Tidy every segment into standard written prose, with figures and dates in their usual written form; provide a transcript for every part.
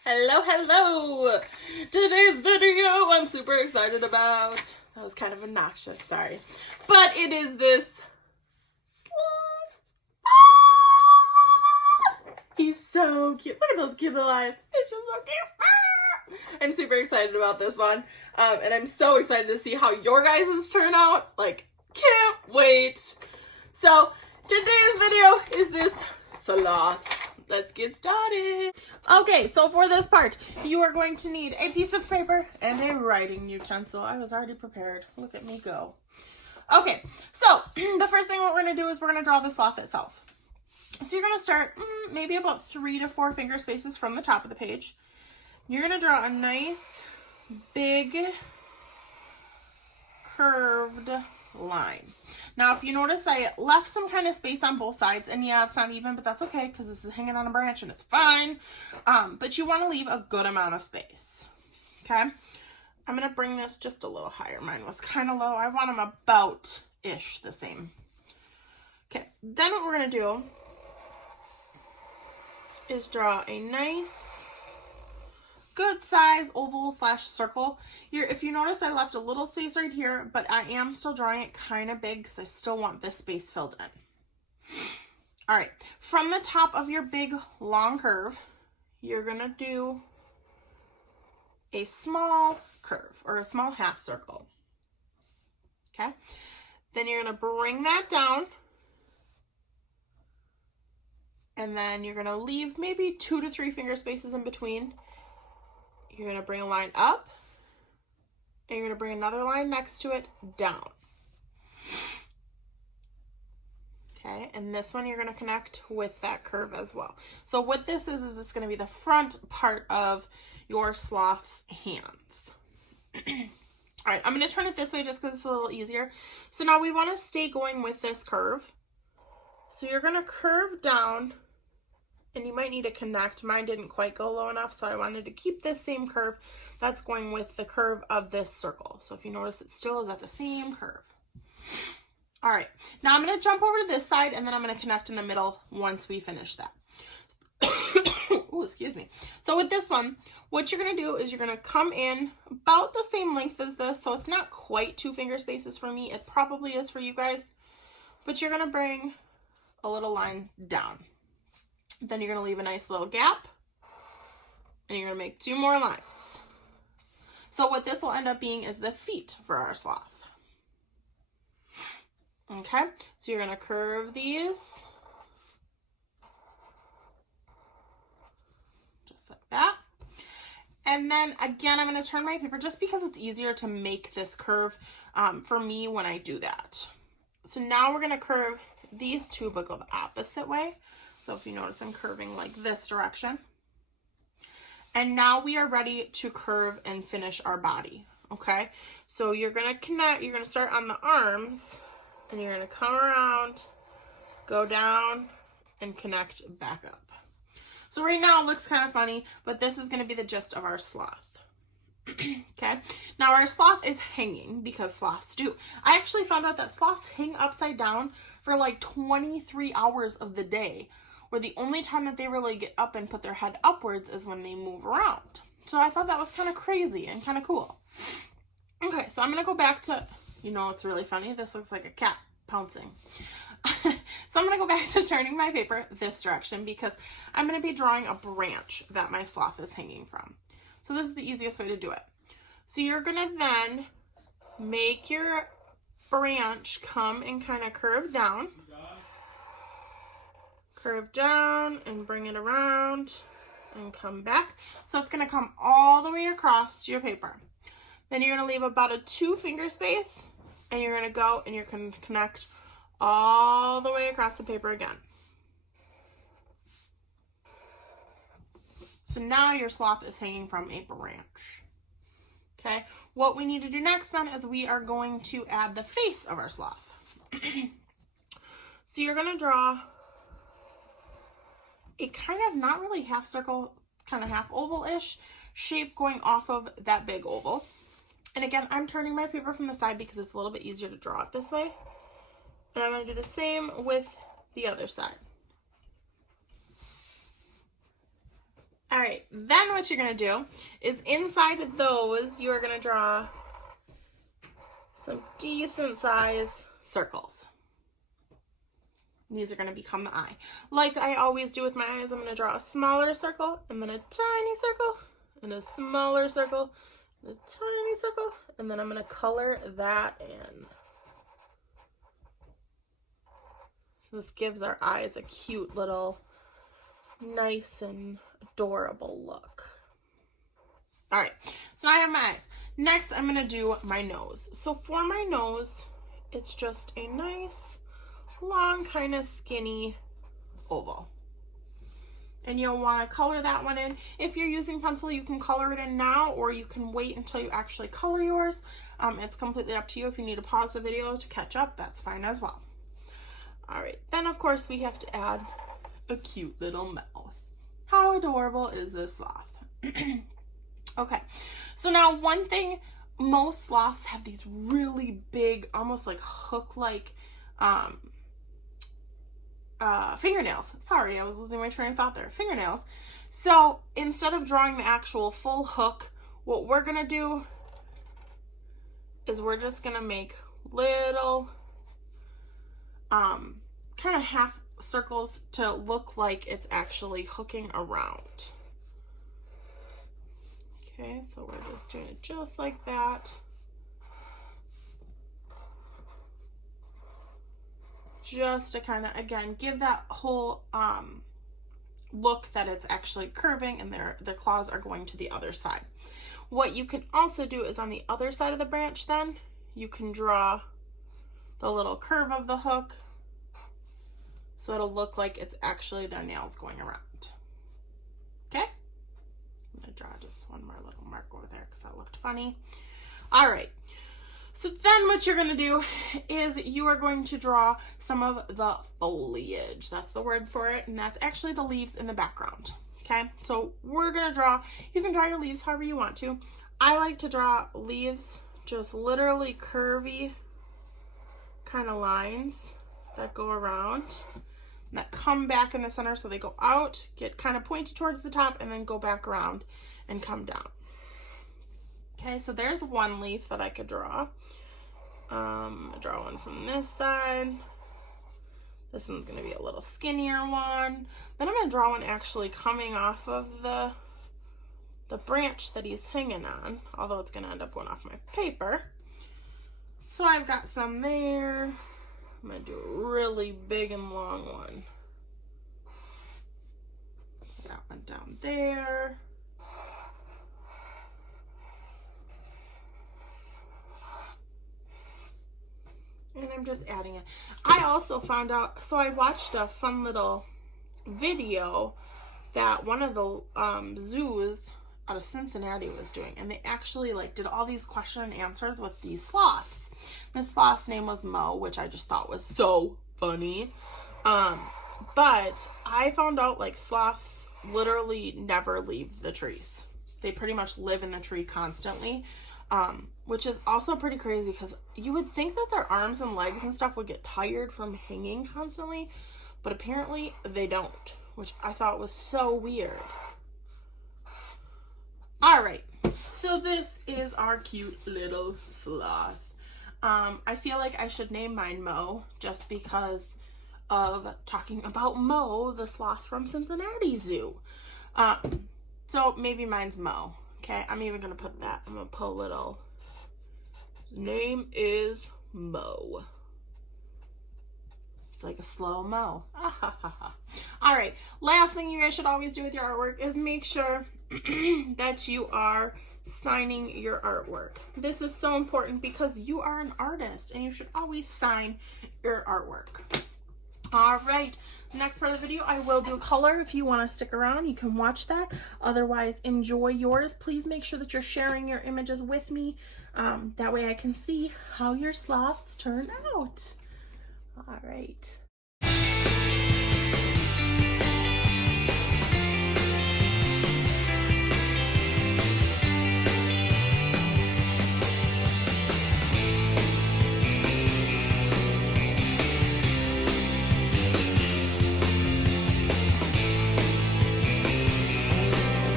Hello, hello! Today's video I'm super excited about. That was kind of obnoxious, sorry. But it is this sloth. Ah! He's so cute. Look at those cute little eyes. He's just so cute. Ah! I'm super excited about this one. And I'm so excited to see how your guys' turn out. Like, can't wait. So, today's video is this sloth. Let's get started. Okay, so for this part, you are going to need a piece of paper and a writing utensil. I was already prepared. Look at me go. Okay, so the first thing what we're going to do is we're going to draw the sloth itself. So you're going to start maybe about 3 to 4 finger spaces from the top of the page. You're going to draw a nice, big, curved line. Now, if you notice, I left some kind of space on both sides, and yeah, it's not even, but that's okay, because this is hanging on a branch, and it's fine. But you want to leave a good amount of space, okay? I'm going to bring this just a little higher. Mine was kind of low. I want them about-ish the same. Okay, then what we're going to do is draw a nice, good size oval / circle. Here, if you notice, I left a little space right here, but I am still drawing it kind of big because I still want this space filled in. All right, from the top of your big long curve, you're gonna do a small curve or a small half circle. Okay, then you're gonna bring that down, and then you're gonna leave maybe 2 to 3 finger spaces in between. You're going to bring a line up, and you're going to bring another line next to it down. Okay, and this one you're going to connect with that curve as well. So what this is this going to be the front part of your sloth's hands. All right, I'm going to turn it this way just because it's a little easier. So now we want to stay going with this curve. So you're going to curve down, and you might need to connect. Mine didn't quite go low enough, so I wanted to keep this same curve that's going with the curve of this circle. So if you notice, it still is at the same curve. All right, now I'm going to jump over to this side, and then I'm going to connect in the middle once we finish that. Oh, excuse me. So with this one, what you're going to do is you're going to come in about the same length as this, so it's not quite 2 finger spaces for me. It probably is for you guys, but you're going to bring a little line down. Then you're going to leave a nice little gap, and you're going to make 2 more lines. So what this will end up being is the feet for our sloth. Okay, so you're going to curve these, just like that. And then again, I'm going to turn my paper just because it's easier to make this curve for me when I do that. So now we're going to curve these 2, but go the opposite way. So if you notice, I'm curving like this direction. And now we are ready to curve and finish our body, okay? So you're gonna connect, you're gonna start on the arms, and you're gonna come around, go down, and connect back up. So right now it looks kind of funny, but this is gonna be the gist of our sloth. Okay, now our sloth is hanging because sloths do. I actually found out that sloths hang upside down for like 23 hours of the day, where the only time that they really get up and put their head upwards is when they move around. So I thought that was kind of crazy and kind of cool. Okay, so I'm going to go back to, you know, it's really funny. This looks like a cat pouncing. So I'm going to go back to turning my paper this direction because I'm going to be drawing a branch that my sloth is hanging from. So this is the easiest way to do it. So you're going to then make your branch come and kind of curve down. Curve down and bring it around and come back. So it's going to come all the way across your paper. Then you're going to leave about a 2 finger space, and you're going to go and you're going to connect all the way across the paper again. So now your sloth is hanging from a branch. Okay, what we need to do next then is we are going to add the face of our sloth. So you're going to draw a kind of not really half circle, kind of half oval-ish shape going off of that big oval. And again, I'm turning my paper from the side because it's a little bit easier to draw it this way. And I'm going to do the same with the other side. All right, then what you're gonna do is inside of those, you are gonna draw some decent size circles. These are gonna become the eye. Like I always do with my eyes, I'm gonna draw a smaller circle and then a tiny circle and a smaller circle and a tiny circle, and then I'm gonna color that in. So this gives our eyes a cute little, nice and adorable look. All right, so now I have my eyes. Next, I'm gonna do my nose. So for my nose, it's just a nice, long, kind of skinny oval. And you'll wanna color that one in. If you're using pencil, you can color it in now, or you can wait until you actually color yours. It's completely up to you. If you need to pause the video to catch up, that's fine as well. All right, then of course we have to add a cute little mouth. How adorable is this sloth? Okay, so now one thing, most sloths have these really big, almost like hook-like fingernails. Sorry, I was losing my train of thought there. Fingernails. So instead of drawing the actual full hook, what we're gonna do is we're just gonna make little kind of half circles to look like it's actually hooking around. Okay, so we're just doing it just like that. Just to kind of, again, give that whole look that it's actually curving and their claws are going to the other side. What you can also do is on the other side of the branch then, you can draw the little curve of the hook so it'll look like it's actually their nails going around. Okay? I'm gonna draw just one more little mark over there because that looked funny. All right. So then what you're gonna do is you are going to draw some of the foliage. That's the word for it, and that's actually the leaves in the background. Okay, so we're gonna draw, you can draw your leaves however you want to. I like to draw leaves, just literally curvy kind of lines that go around, that come back in the center, so they go out, get kind of pointy towards the top, and then go back around and come down. Okay, so there's one leaf that I could draw. Draw one from this side. This one's gonna be a little skinnier one. Then I'm gonna draw one actually coming off of the branch that he's hanging on, although it's gonna end up going off my paper. So I've got some there. I'm gonna do a really big and long one. That one down there. And I'm just adding it. I also found out, so I watched a fun little video that one of the zoos out of Cincinnati was doing, and they actually like did all these question and answers with these sloths. This sloth's name was Mo, which I just thought was so funny. But I found out like sloths literally never leave the trees. They pretty much live in the tree constantly. Which is also pretty crazy because you would think that their arms and legs and stuff would get tired from hanging constantly, but apparently they don't, which I thought was so weird. All right, so this is our cute little sloth. I feel like I should name mine Mo just because of talking about Mo, the sloth from Cincinnati Zoo. So maybe mine's Mo. Okay, I'm even gonna put that. I'm gonna put a little. His name is Mo. It's like a slow mo. All right, last thing you guys should always do with your artwork is make sure that you are signing your artwork. This is so important because you are an artist and you should always sign your artwork. All right, next part of the video, I will do color. If you want to stick around, you can watch that. Otherwise, enjoy yours. Please make sure that you're sharing your images with me. That way I can see how your sloths turn out. All right.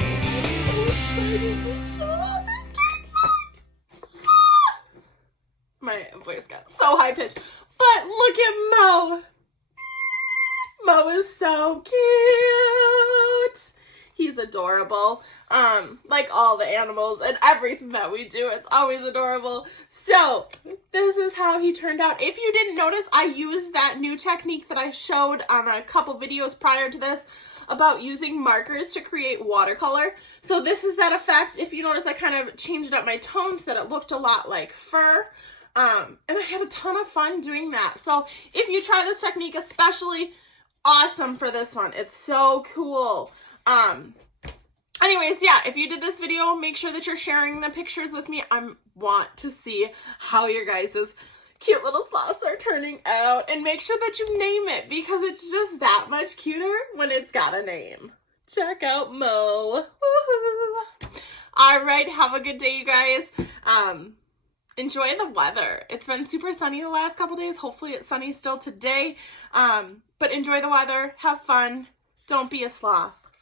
My voice got so high pitched. But look at Mo. Mo is so cute. He's adorable. Like all the animals and everything that we do, it's always adorable. So this is how he turned out. If you didn't notice, I used that new technique that I showed on a couple videos prior to this about using markers to create watercolor. So this is that effect. If you notice, I kind of changed up my tone so that it looked a lot like fur. And I had a ton of fun doing that. So if you try this technique, especially awesome for this one. It's so cool. Anyways, yeah, if you did this video, make sure that you're sharing the pictures with me. I want to see how your guys' cute little sloths are turning out, and make sure that you name it because it's just that much cuter when it's got a name. Check out Mo. Woohoo! All right, have a good day, you guys. Enjoy the weather. It's been super sunny the last couple days. Hopefully it's sunny still today. But enjoy the weather. Have fun. Don't be a sloth.